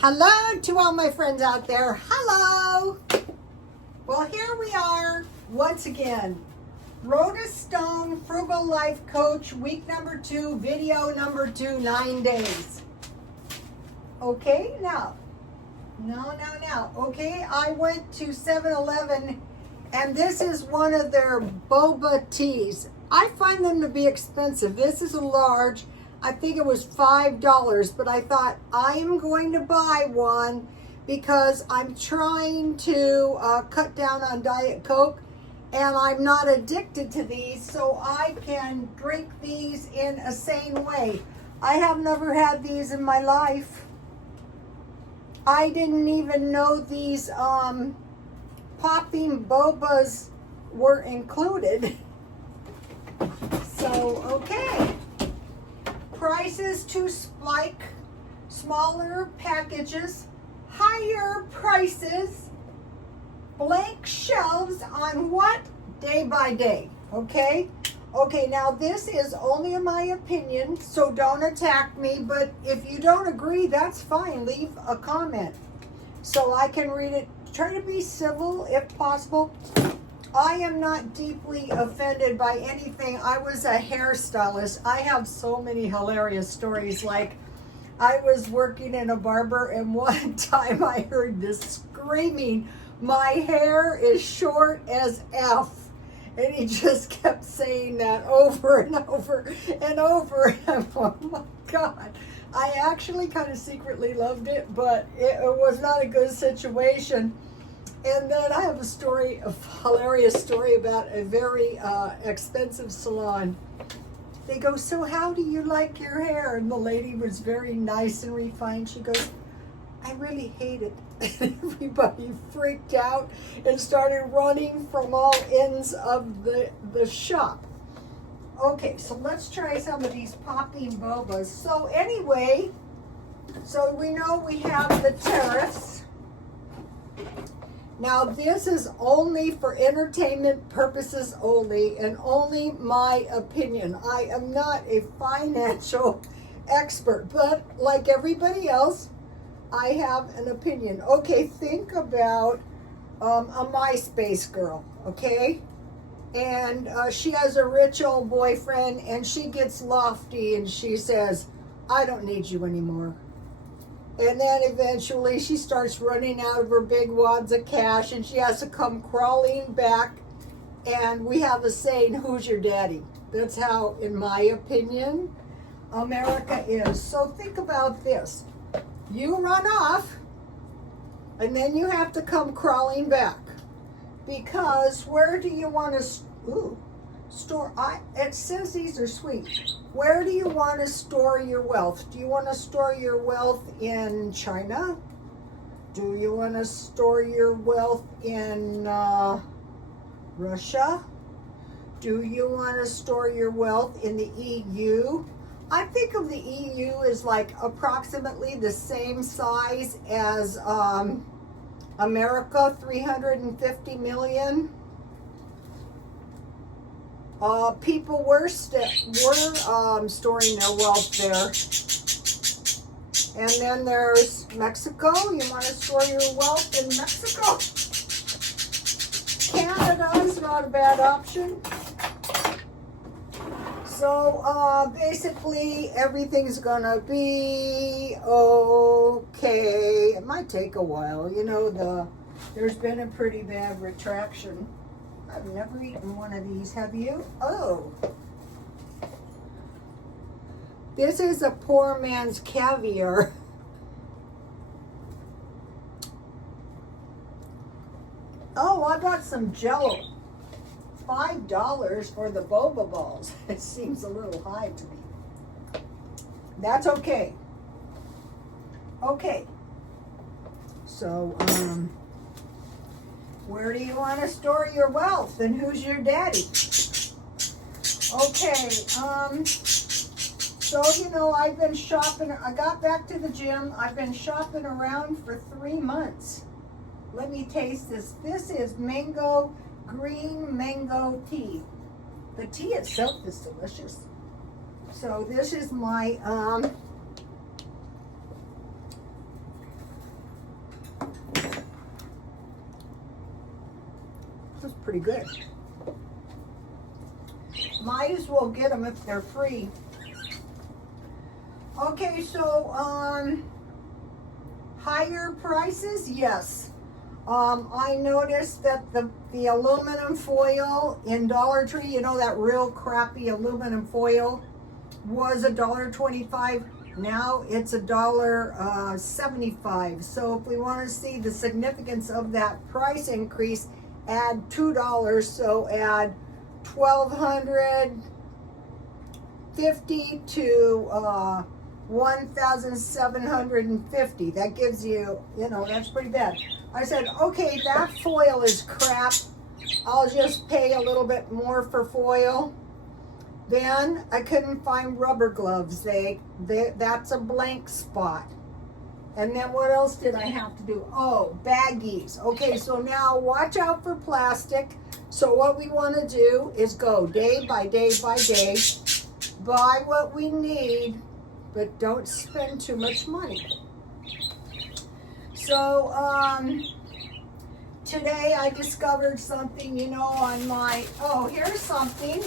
Hello to all my friends out there. Hello. Well, here we are once again. Rhoda Stone, Frugal Life Coach, week number 2, video number 2, 9 days. Okay, now. Okay, I went to 7-Eleven and this is one of their boba teas. I find them to be expensive. This is a large. I think it was $5, but I thought I am going to buy one because I'm trying to cut down on Diet Coke and I'm not addicted to these, so I can drink these in a sane way. I have never had these in my life. I didn't even know these popping bobas were included. So, okay. Prices to spike, smaller packages, higher prices, blank shelves on what? Day by day, okay? Okay, now this is only my opinion, so don't attack me, but if you don't agree, that's fine. Leave a comment so I can read it. Try to be civil if possible. I am not deeply offended by anything. I was a hairstylist. I have so many hilarious stories. Like, I was working in a barber and one time I heard this screaming, "My hair is short as F." And he just kept saying that over and over and over. And oh my God. I actually kind of secretly loved it, but it was not a good situation. And then I have a hilarious story about a very expensive salon. They go, "So how do you like your hair?" And the lady was very nice and refined. She goes, "I really hate it." And everybody freaked out and started running from all ends of the shop. Okay, so let's try some of these popping bobas. So anyway, so we know we have the Tariffs. Now this is only for entertainment purposes only, and only my opinion. I am not a financial expert, but like everybody else, I have an opinion. Okay, think about a MySpace girl, okay? And she has a rich old boyfriend, and she gets lofty, and she says, "I don't need you anymore." And then eventually she starts running out of her big wads of cash and she has to come crawling back. And we have a saying, "Who's your daddy?" That's how, in my opinion, America is. So think about this. You run off and then you have to come crawling back. Because where do you want to store? It says these are sweet. Where do you want to store your wealth? Do you want to store your wealth in China? Do you want to store your wealth in Russia? Do you want to store your wealth in the EU? I think of the EU as like approximately the same size as America, 350 million. People were storing their wealth there. And then there's Mexico. You want to store your wealth in Mexico? Canada is not a bad option. So basically everything's gonna be okay. It might take a while. You know, there's been a pretty bad retraction. I've never eaten one of these, have you? Oh. This is a poor man's caviar. Oh, I bought some Jello. $5 for the boba balls. It seems a little high to me. That's okay. Okay. So, where do you want to store your wealth, and who's your daddy? Okay, so, you know, I've been shopping. I got back to the gym. I've been shopping around for 3 months. Let me taste this. This is green mango tea. The tea itself is delicious. So this is my pretty good. Might as well get them if they're free. Okay, so higher prices, yes. I noticed that the aluminum foil in Dollar Tree, you know, that real crappy aluminum foil, was $1.25. Now it's $1.75. So if we want to see the significance of that price increase, add $2. So add $1,250 to 1,750. That gives you, you know, that's pretty bad. I said, okay, that foil is crap. I'll just pay a little bit more for foil. Then I couldn't find rubber gloves. That's a blank spot. And then what else did I have to do? Oh, baggies. Okay, so now watch out for plastic. So what we want to do is go day by day by day, buy what we need, but don't spend too much money. So today I discovered something, you know, on my, oh, here's something.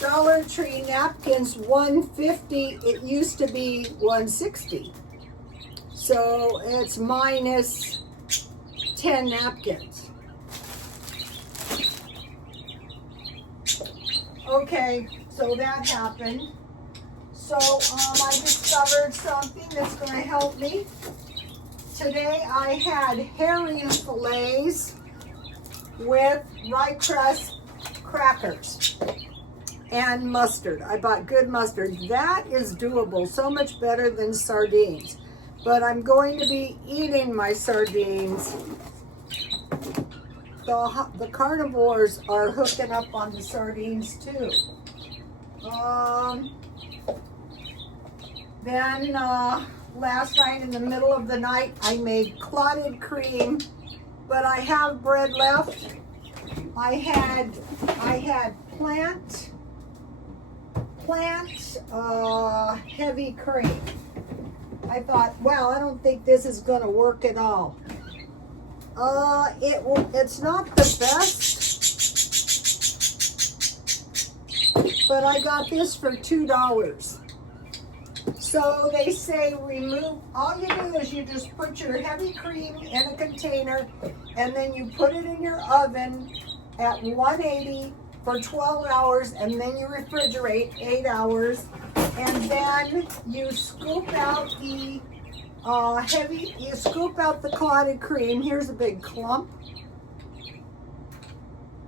Dollar Tree napkins, $1.50. It used to be $1.60. So it's minus 10 napkins. Okay, so that happened. So I discovered something that's going to help me. Today I had herring fillets with rye crust crackers and mustard. I bought good mustard. That is doable, so much better than sardines. But I'm going to be eating my sardines. The carnivores are hooking up on the sardines too. Then last night in the middle of the night, I made clotted cream, but I have bread left. I had plant heavy cream. I thought, wow, I don't think this is going to work at all. It's not the best, but I got this for $2. So they say remove, all you do is you just put your heavy cream in a container and then you put it in your oven at 180 for 12 hours and then you refrigerate 8 hours and then you scoop out the you scoop out the clotted cream. Here's a big clump.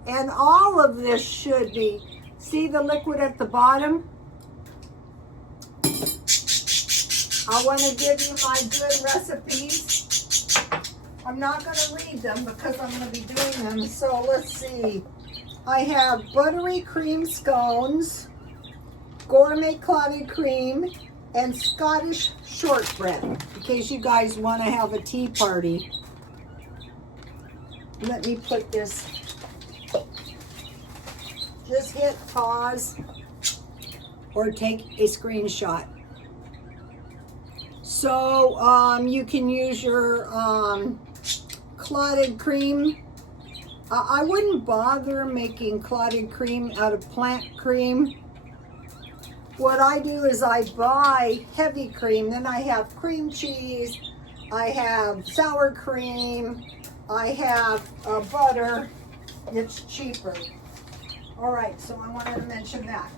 And all of this should be, see the liquid at the bottom? I want to give you my good recipes. I'm not going to read them because I'm going to be doing them. So let's see. I have buttery cream scones, gourmet clotted cream, and Scottish shortbread, in case you guys want to have a tea party. Let me put this, just hit pause or take a screenshot. So you can use your clotted cream. I wouldn't bother making clotted cream out of plant cream. What I do is I buy heavy cream, then I have cream cheese, I have sour cream, I have butter. It's cheaper. All right, so I wanted to mention that.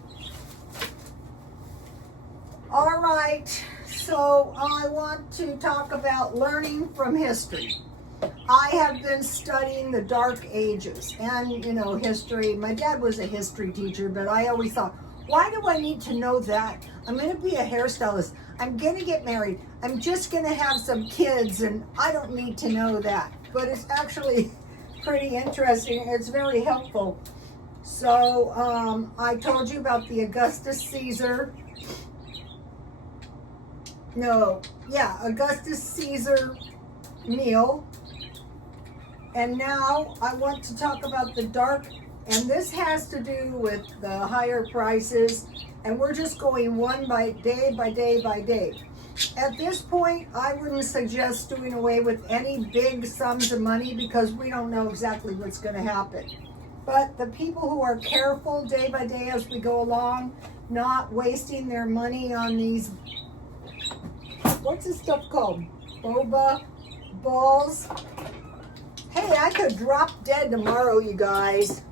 All right, so I want to talk about learning from history. I have been studying the Dark Ages and, you know, history. My dad was a history teacher, but I always thought, why do I need to know that? I'm going to be a hairstylist. I'm going to get married. I'm just going to have some kids, and I don't need to know that. But it's actually pretty interesting. It's very helpful. So I told you about the Augustus Caesar meal. And now I want to talk about the dark, and this has to do with the higher prices, and we're just going one by day by day by day. At this point, I wouldn't suggest doing away with any big sums of money because we don't know exactly what's going to happen. But the people who are careful day by day as we go along, not wasting their money on these, what's this stuff called? Boba balls. Hey, I could drop dead tomorrow, you guys.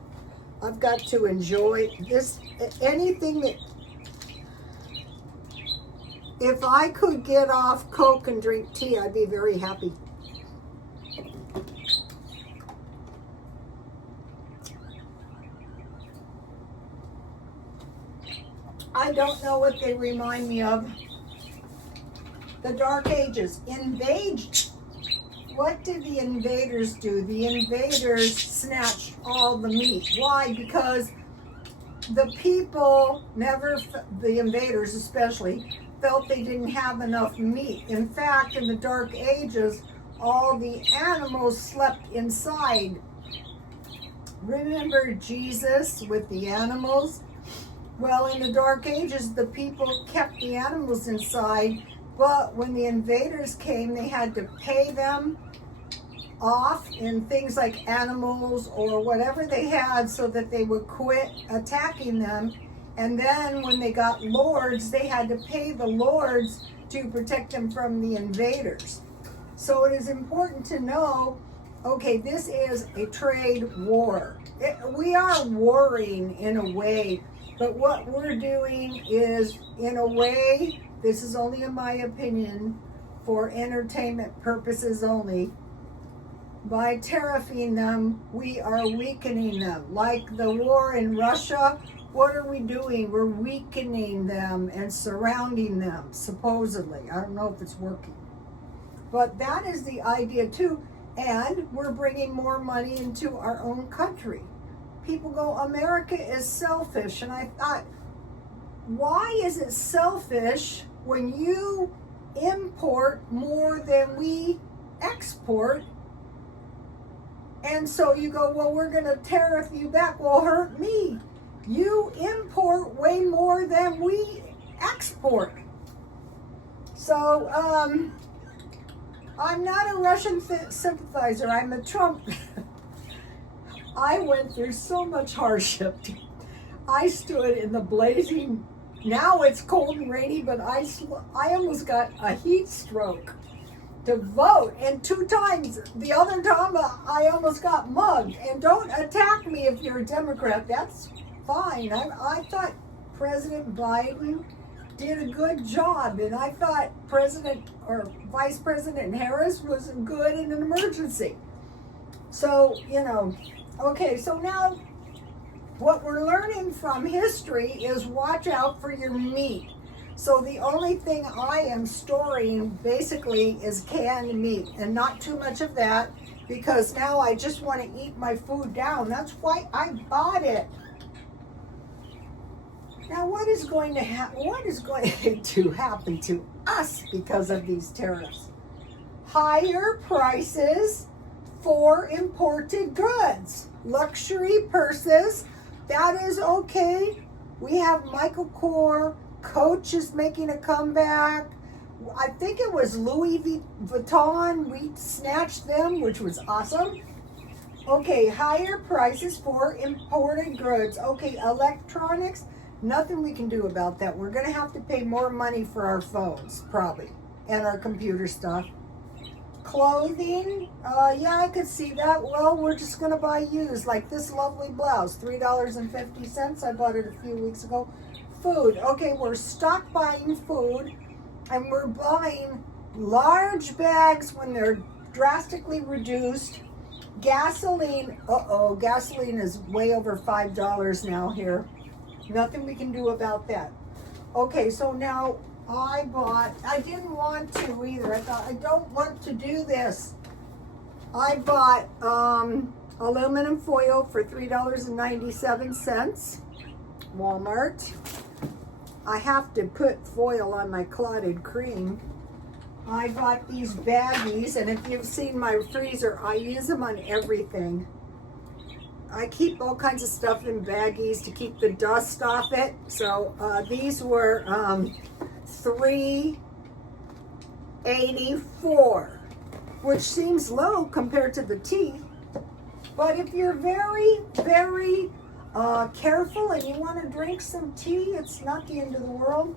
I've got to enjoy this. Anything that, if I could get off Coke and drink tea, I'd be very happy. I don't know what they remind me of. The Dark Ages. What did the invaders do? The invaders snatched all the meat. Why? Because the people the invaders especially, felt they didn't have enough meat. In fact, in the Dark Ages, all the animals slept inside. Remember Jesus with the animals? Well, in the Dark Ages, the people kept the animals inside, but when the invaders came, they had to pay them off in things like animals or whatever they had so that they would quit attacking them. And then when they got lords, they had to pay the lords to protect them from the invaders. So it is important to know, okay, this is a trade war. We are warring in a way, but what we're doing is, in a way, this is only in my opinion, for entertainment purposes only. By tariffing them, we are weakening them. Like the war in Russia, what are we doing? We're weakening them and surrounding them, supposedly. I don't know if it's working. But that is the idea too. And we're bringing more money into our own country. People go, America is selfish. And I thought, why is it selfish when you import more than we export? And so you go, well, we're going to tariff you back. Well, hurt me. You import way more than we export. So, I'm not a Russian sympathizer. I'm a Trump. I went through so much hardship. I stood in the blazing, now it's cold and rainy, but I almost got a heat stroke to vote. And 2 times, the other time I almost got mugged. And don't attack me if you're a Democrat. That's fine. I thought President Biden did a good job, and I thought President or Vice President Harris was good in an emergency. So, okay, so now what we're learning from history is watch out for your meat. So the only thing I am storing basically is canned meat, and not too much of that, because now I just want to eat my food down. That's why I bought it. Now, what is going to happen to us because of these tariffs? Higher prices for imported goods. Luxury purses, that is okay. We have Michael Kors. Coach is making a comeback. I think it was Louis Vuitton. We snatched them, which was awesome. Okay, higher prices for imported goods. Okay, electronics. Nothing we can do about that. We're going to have to pay more money for our phones, probably, and our computer stuff. Clothing, yeah, I could see that. Well, we're just going to buy used, like this lovely blouse, $3.50. I bought it a few weeks ago. Food, okay, we're stock buying food, and we're buying large bags when they're drastically reduced. Gasoline, gasoline is way over $5 now here. Nothing we can do about that. Okay, so now I didn't want to either. I thought, I don't want to do this. I bought aluminum foil for $3.97, Walmart. I have to put foil on my clotted cream. I bought these baggies, and if you've seen my freezer, I use them on everything. I keep all kinds of stuff in baggies to keep the dust off it. So these were $3.84, which seems low compared to the tea. But if you're very, very careful and you want to drink some tea, it's not the end of the world.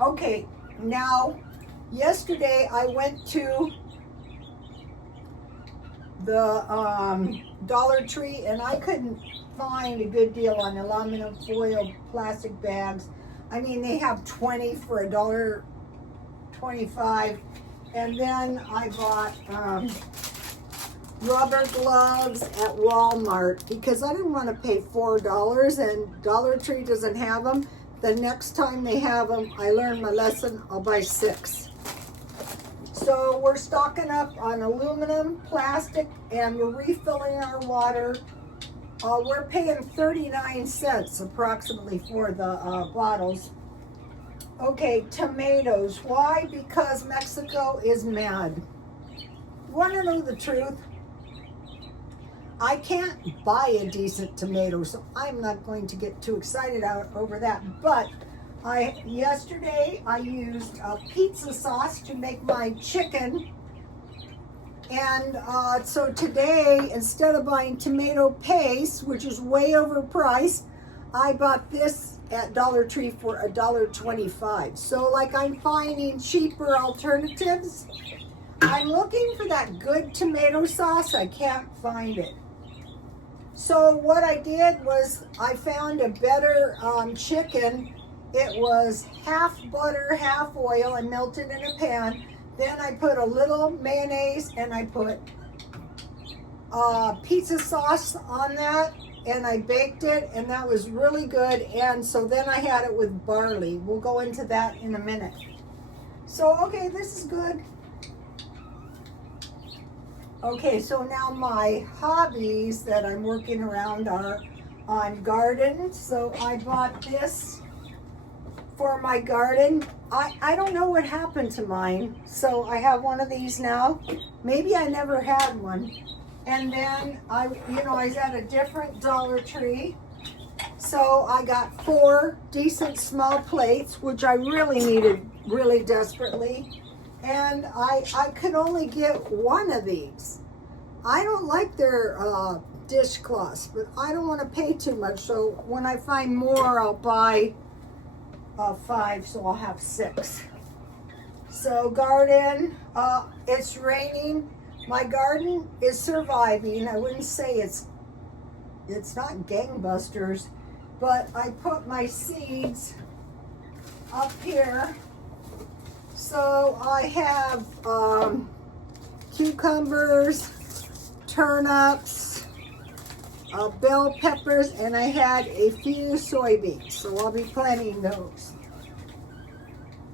Okay, now, yesterday I went to the Dollar Tree and I couldn't find a good deal on aluminum foil plastic bags. I mean, they have 20 for $1.25, and then I bought rubber gloves at Walmart because I didn't want to pay $4 and Dollar Tree doesn't have them. The next time they have them, I learned my lesson, I'll buy 6. So we're stocking up on aluminum, plastic, and we're refilling our water. We're paying 39 cents approximately for the bottles. Okay, tomatoes. Why? Because Mexico is mad. You want to know the truth? I can't buy a decent tomato, so I'm not going to get too excited over that. But yesterday I used pizza sauce to make my chicken. And so today, instead of buying tomato paste, which is way overpriced, I bought this at Dollar Tree for $1.25. So like I'm finding cheaper alternatives. I'm looking for that good tomato sauce. I can't find it. So what I did was I found a better chicken. It was half butter, half oil, and melted in a pan. Then I put a little mayonnaise and I put pizza sauce on that and I baked it, and that was really good. And so then I had it with barley. We'll go into that in a minute. So, okay, this is good. Okay, so now my hobbies that I'm working around are on garden. So I bought this for my garden. I don't know what happened to mine. So I have one of these now. Maybe I never had one. And then I was at a different Dollar Tree. So I got 4 decent small plates, which I really needed really desperately. And I could only get one of these. I don't like their dishcloths, but I don't want to pay too much. So when I find more, I'll buy 5, so I'll have 6. So garden, it's raining. My garden is surviving. I wouldn't say it's not gangbusters, but I put my seeds up here. So I have cucumbers, turnips, bell peppers, and I had a few soybeans. So I'll be planting those.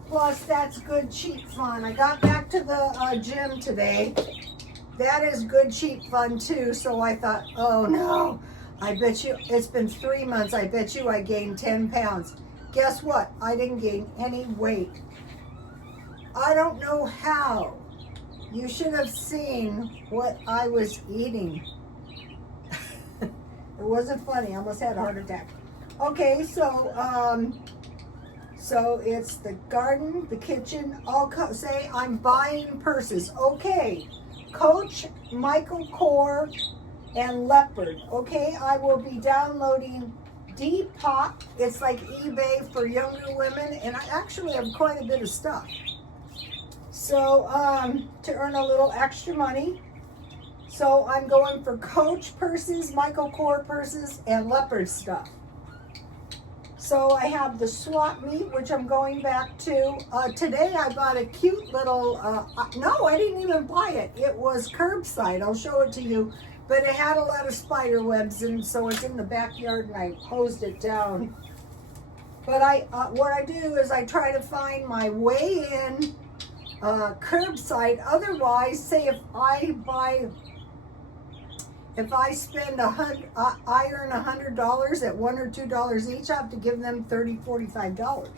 Plus, that's good, cheap fun. I got back to the gym today. That is good, cheap fun too. So I thought, oh no, I bet you, it's been 3 months. I bet you I gained 10 pounds. Guess what? I didn't gain any weight. I don't know how. You should have seen what I was eating. It wasn't funny. I almost had a heart attack. Okay, so it's the garden, the kitchen. I'll say I'm buying purses. Okay, Coach, Michael Kors, and Leopard. Okay, I will be downloading Depop. It's like eBay for younger women, and I actually have quite a bit of stuff. So to earn a little extra money. So I'm going for Coach purses, Michael Kors purses, and Leopard stuff. So I have the swap meet, which I'm going back to. Today I bought a cute little, no, I didn't even buy it. It was curbside. I'll show it to you. But it had a lot of spider webs, and so it's in the backyard, and I hosed it down. But what I do is I try to find my way in curbside. Otherwise, say if I spend I earn $100 at $1 or $2 each, I have to give them $30, $45.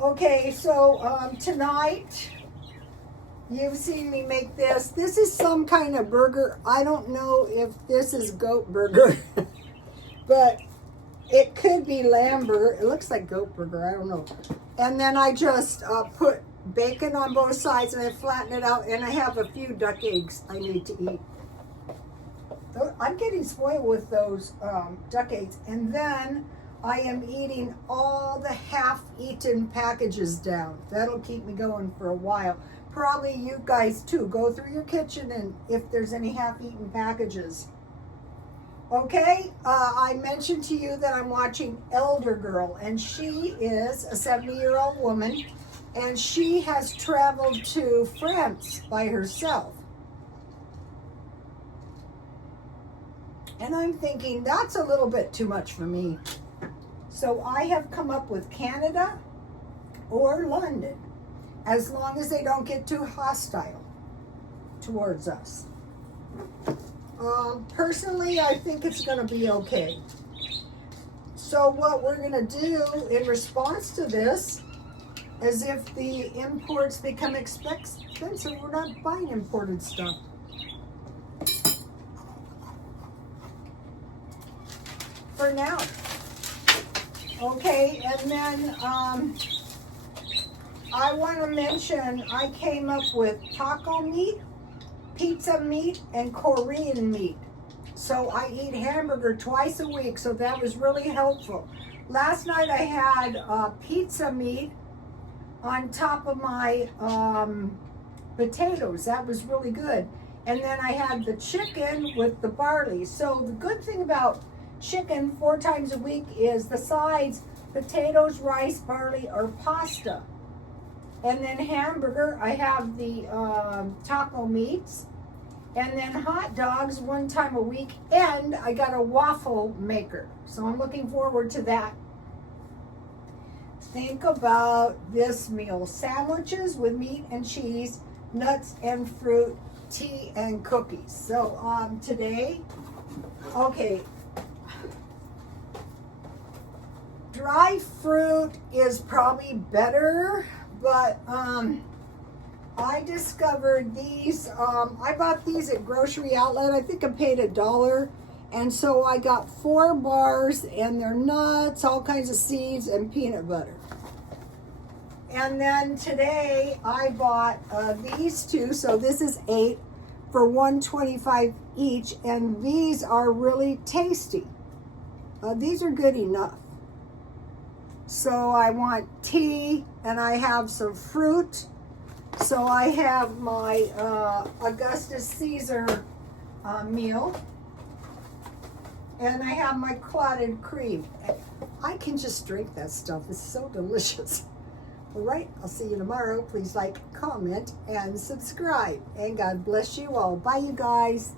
Okay, so tonight, you've seen me make this. This is some kind of burger. I don't know if this is goat burger, but it could be lamb burger. It looks like goat burger, I don't know. And then I just put bacon on both sides, and I flatten it out, and I have a few duck eggs I need to eat. I'm getting spoiled with those duck eggs. And then I am eating all the half-eaten packages down. That'll keep me going for a while. Probably you guys too. Go through your kitchen and if there's any half-eaten packages. Okay, I mentioned to you that I'm watching Elder Girl, and she is a 70-year-old woman, and she has traveled to France by herself. And I'm thinking, that's a little bit too much for me. So I have come up with Canada or London, as long as they don't get too hostile towards us. Personally, I think it's going to be okay. So what we're going to do in response to this is if the imports become expensive, we're not buying imported stuff. For now. Okay, and then I want to mention I came up with taco meat, pizza meat, and Korean meat. So I eat hamburger twice a week, so that was really helpful. Last night I had pizza meat on top of my potatoes. That was really good. And then I had the chicken with the barley. So the good thing about chicken 4 times a week is the sides: potatoes, rice, barley, or pasta. And then hamburger, I have the taco meats. And then hot dogs 1 time a week. And I got a waffle maker. So I'm looking forward to that. Think about this meal: sandwiches with meat and cheese, nuts and fruit, tea and cookies. So today, okay, dry fruit is probably better, but I discovered these. I bought these at Grocery Outlet. I think I paid $1. And so I got 4 bars, and they're nuts, all kinds of seeds, and peanut butter. And then today I bought these 2. So this is 8 for $1.25 each. And these are really tasty. These are good enough. So I want tea, and I have some fruit. So I have my Augustus Caesar meal. And I have my clotted cream. I can just drink that stuff. It's so delicious. All right, I'll see you tomorrow. Please like, comment, and subscribe. And God bless you all. Bye, you guys.